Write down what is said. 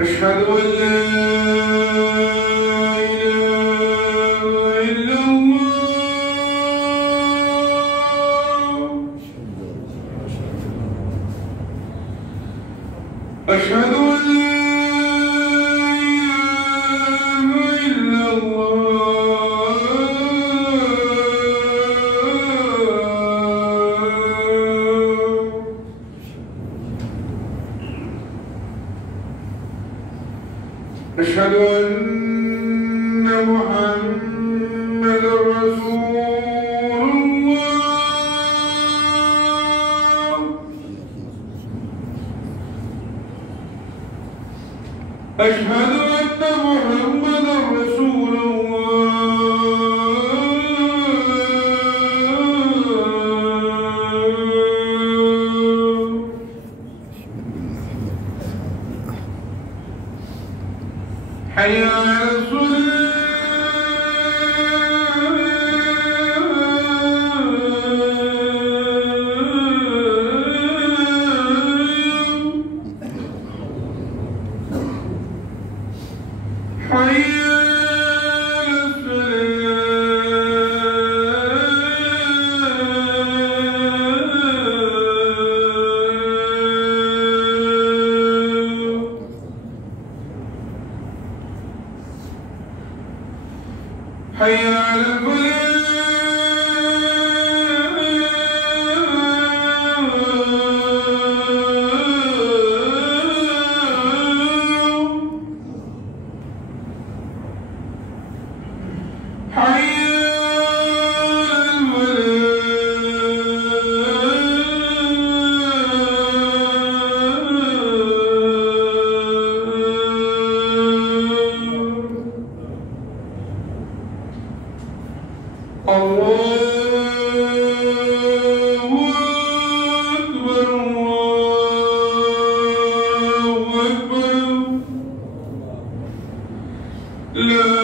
أشهد أن لا إله إلا الله أشهد أن لا إله إلا أشهد أن محمدًا رسول الله أشهد أن محمدًا رسول الله حي على الصلاة حي حي على الفلاح حي الله أكبر الله أكبر لا